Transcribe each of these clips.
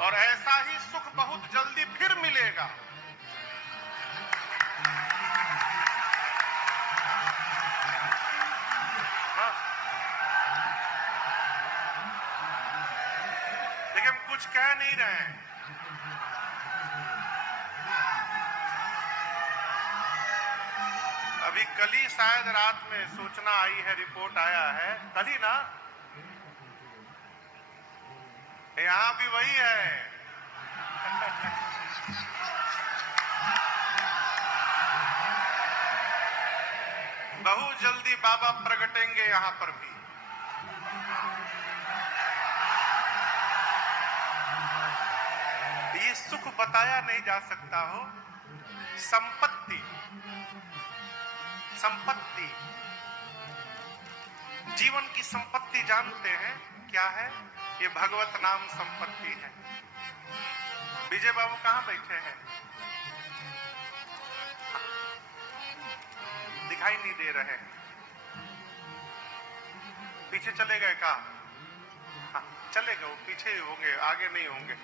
और ऐसा ही सुख बहुत जल्दी फिर मिलेगा। हाँ। लेकिन हम कुछ कह नहीं रहे हैं। अभी कल ही शायद रात में सूचना आई है, रिपोर्ट आया है, कल ही ना, यहां भी वही है। बहुत जल्दी बाबा प्रगटेंगे यहां पर भी। ये सुख बताया नहीं जा सकता हो। संपत्ति, संपत्ति, जीवन की संपत्ति जानते हैं क्या है? ये भगवत नाम संपत्ति है। विजय बाबू कहां बैठे हैं? दिखाई नहीं दे रहे। पीछे चले गए का? हाँ, चले गए, वो पीछे होंगे, आगे नहीं होंगे,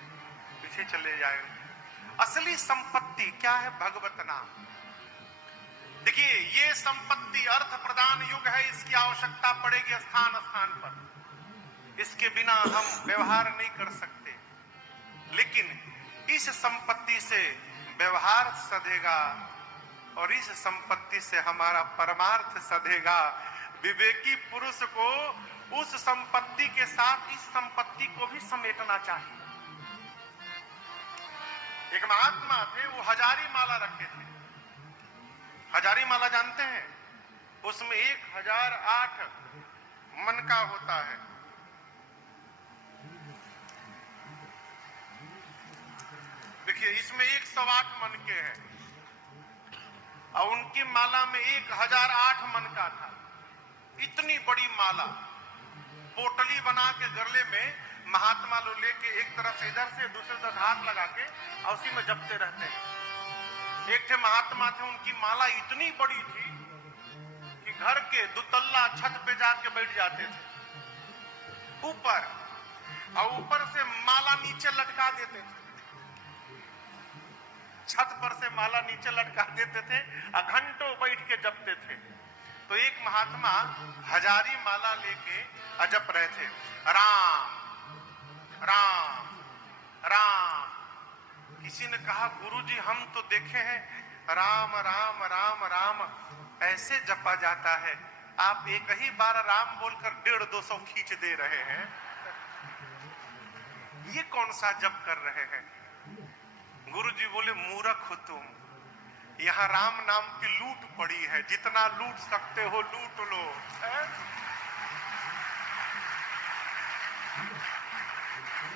पीछे चले जाएंगे। असली संपत्ति क्या है? भगवत नाम। देखिए, ये संपत्ति अर्थ प्रदान युग है, इसकी आवश्यकता पड़ेगी स्थान स्थान पर। इसके बिना हम व्यवहार नहीं कर सकते। लेकिन इस संपत्ति से व्यवहार सधेगा और इस संपत्ति से हमारा परमार्थ सधेगा। विवेकी पुरुष को उस संपत्ति के साथ इस संपत्ति को भी समेटना चाहिए। एक महात्मा थे, वो हजारी माला रखे थे। हजारी माला जानते हैं? उसमें 1008 मन का होता है। देखिए, इसमें 108 मन के हैं और उनकी माला में 1008 मन का था। इतनी बड़ी माला पोटली बना के गरले में महात्मा लोग लेके एक तरफ से इधर से दूसरे तरफ हाथ लगा के और उसी में जपते रहते हैं। एक थे महात्मा थे, उनकी माला इतनी बड़ी थी कि घर के दुतल्ला छत पे जाके बैठ जाते थे ऊपर, और ऊपर से माला नीचे लटका देते थे। छत पर से माला नीचे लटका देते थे और घंटों बैठ के जपते थे। तो एक महात्मा हजारी माला लेके जप रहे थे, राम राम राम। किसी ने कहा, गुरुजी हम तो देखे हैं राम राम राम राम ऐसे जपा जाता है, आप एक ही बार राम बोलकर 150-200 खींच दे रहे हैं, ये कौन सा जप कर रहे हैं? गुरुजी बोले, मूर्ख हो तुम, यहां राम नाम की लूट पड़ी है, जितना लूट सकते हो लूट लो।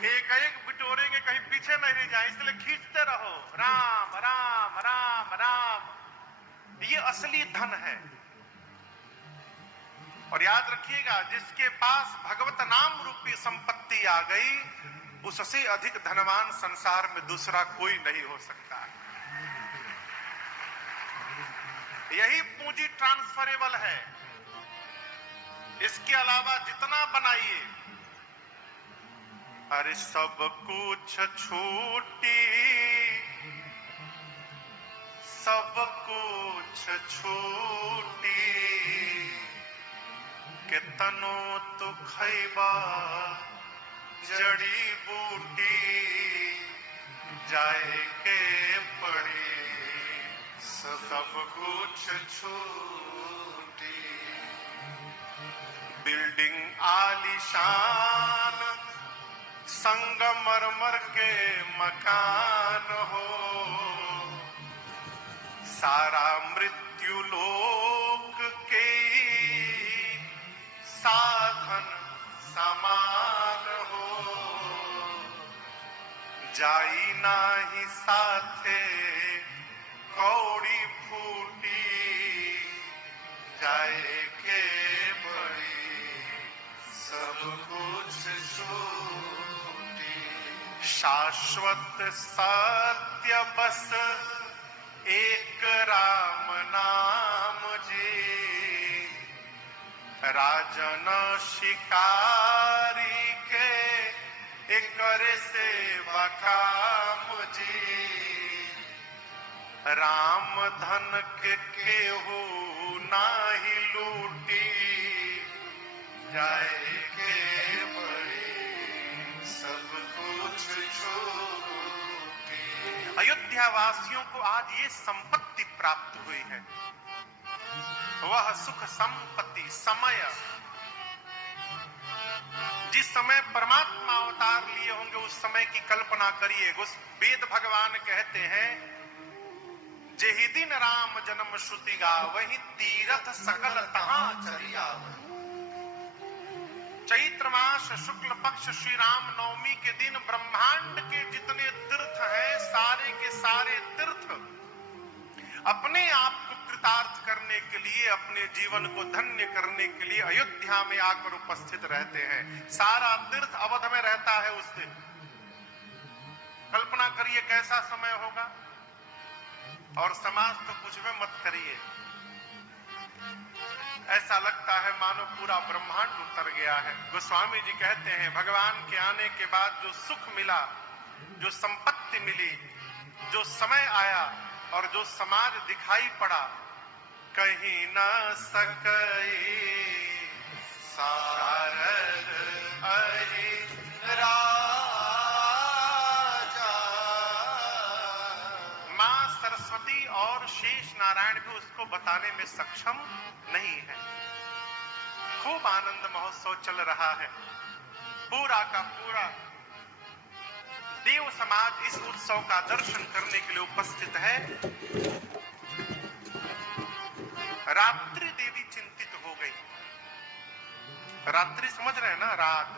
एक एक बिटोरेंगे, कहीं पीछे नहीं रह जाए, इसलिए खींचते रहो राम राम राम राम। ये असली धन है। और याद रखिएगा, जिसके पास भगवत नाम रूपी संपत्ति आ गई, उससे अधिक धनवान संसार में दूसरा कोई नहीं हो सकता। यही पूंजी ट्रांसफरेबल है। इसके अलावा जितना बनाइए, अरे सब कुछ छूटी, सब कुछ छूटी, केतनो तू खैबा जड़ी बूटी, जाए के पड़ी सब कुछ छूटी। बिल्डिंग आलीशान संगमरमर के मकान हो, सारा मृत्यु लोक के साधन समान हो, जाई नाही साथे कौड़ी फूटी, जाए के बड़ी सब कुछ छूटी। शाश्वत सत्य बस एक राम नाम जी, राजन शिकारी के एक करे सेवा का मुझी राम धन के केहू नाही लूटी जाए के बड़ी सब कुछ छूटी। अयोध्या वासियों को आज ये संपत्ति प्राप्त हुई है, वह सुख संपत्ति समय। जिस समय परमात्मा अवतार लिए होंगे उस समय की कल्पना करिए। उस वेद भगवान कहते हैं जेहि दिन राम जन्म श्रुति गा वही तीरथ सकल तहां चलिया। चैत्र मास शुक्ल पक्ष श्री राम नवमी के दिन ब्रह्मांड के जितने तीर्थ हैं सारे के सारे तीर्थ अपने आप को कृतार्थ करने के लिए, अपने जीवन को धन्य करने के लिए अयोध्या में आकर उपस्थित रहते हैं। सारा तीर्थ अवध में रहता है उस दिन। कल्पना करिए कैसा समय होगा। और समाज तो कुछ में मत करिए, ऐसा लगता है मानो पूरा ब्रह्मांड उतर गया है। गोस्वामी जी कहते हैं भगवान के आने के बाद जो सुख मिला, जो संपत्ति मिली, जो समय आया और जो समाज दिखाई पड़ा, कहीं न सकई सारद अहि राजा। मां सरस्वती और शेष नारायण भी उसको बताने में सक्षम नहीं है। खूब आनंद महोत्सव चल रहा है, पूरा का पूरा देव समाज इस उत्सव का दर्शन करने के लिए उपस्थित है। रात्रि देवी चिंतित हो गई। रात्रि समझ रहे हैं ना, रात